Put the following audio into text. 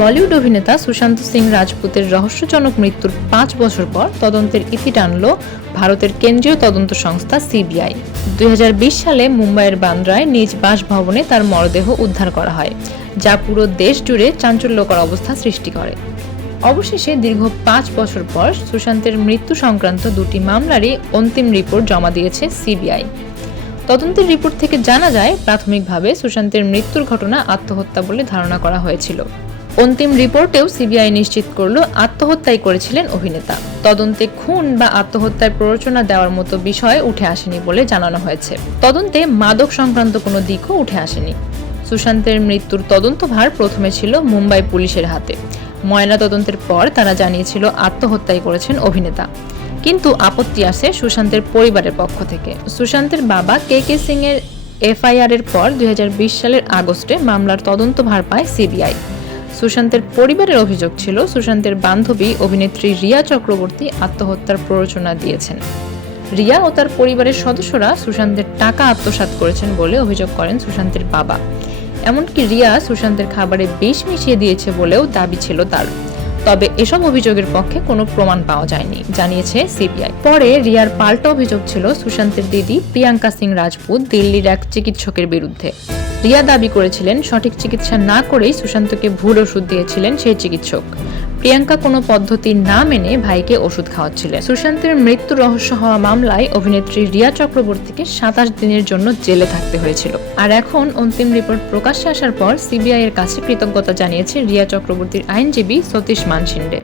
বলিউড অভিনেতা সুশান্ত সিং রাজপুতের রহস্যজনক মৃত্যুর পাঁচ বছর পর তদন্তের ইতি টানল ভারতের কেন্দ্রীয় তদন্ত সংস্থা সিবিআই। দুই হাজার বিশ সালে মুম্বাইয়ের বান্দ্রায় নিজ বাসভবনে তার মরদেহ উদ্ধার করা হয়, যা পুরো দেশ জুড়ে চাঞ্চল্যকর অবস্থা সৃষ্টি করে। অবশেষে দীর্ঘ পাঁচ বছর পর সুশান্তের মৃত্যু সংক্রান্ত দুটি মামলারই অন্তিম রিপোর্ট জমা দিয়েছে সিবিআই। তদন্তের রিপোর্ট থেকে জানা যায়, প্রাথমিকভাবে সুশান্তের মৃত্যুর ঘটনা আত্মহত্যা বলে ধারণা করা হয়েছিল। অন্তিম রিপোর্টেও সিবিআই নিশ্চিত করল, আত্মহত্যাই করেছিলেন অভিনেতা। তদন্তে খুন বা আত্মহত্যায় প্ররোচনা দেওয়ার মতো বিষয় উঠে আসেনি বলে জানানো হয়েছে। তদন্তে মাদক সংক্রান্ত কোনো দিকও উঠে আসেনি। সুশান্তের মৃত্যুর তদন্তভার প্রথমে ছিল মুম্বাই পুলিশের হাতে। ময়না তদন্তের পর তারা জানিয়েছিল, আত্মহত্যাই করেছেন অভিনেতা। কিন্তু আপত্তি আসে সুশান্তের পরিবারের পক্ষ থেকে। সুশান্তের বাবা কে কে সিং এর এফআইআর এর পর দু হাজার বিশ সালের আগস্টে মামলার তদন্ত ভার পায় সিবিআই। সুশান্তের পরিবারের অভিযোগ ছিল, সুশান্তের বান্ধবী অভিনেত্রী রিয়া চক্রবর্তী আত্মহত্যার প্ররোচনা দিয়েছেন। রিয়া ও তার পরিবারের সদস্যরা সুশান্তের টাকা আত্মসাত করেছেন বলে অভিযোগ করেন সুশান্তের বাবা। এমনকি রিয়া সুশান্তের খাবারে বিষ মিশিয়ে দিয়েছে বলেও দাবি ছিল তার। তবে এসব অভিযোগের পক্ষে কোনো প্রমাণ পাওয়া যায়নি, জানিয়েছে সিবিআই। পরে রিয়ার পাল্টা অভিযোগ ছিল সুশান্তের দিদি প্রিয়াঙ্কা সিং রাজপুত দিল্লির এক চিকিৎসকের বিরুদ্ধে। রিয়া দাবি করেছিলেন সঠিক চিকিৎসা না করেই সুশান্তকে ভুল ওষুধ দিয়েছিলেন সেই চিকিৎসক। প্রিয়াঙ্কা কোনো পদ্ধতি না মেনে ভাইকে ওষুধ খাওয়াচ্ছিলেন। সুশান্তের মৃত্যু রহস্য হওয়া মামলায় অভিনেত্রী রিয়া চক্রবর্তীকে সাতাশ দিনের জন্য জেলে থাকতে হয়েছিল। আর এখন অন্তিম রিপোর্ট প্রকাশ্যে আসার পর সিবিআই এর কাছে কৃতজ্ঞতা জানিয়েছে রিয়া চক্রবর্তীর আইনজীবী সতীশ মানসিন্ডে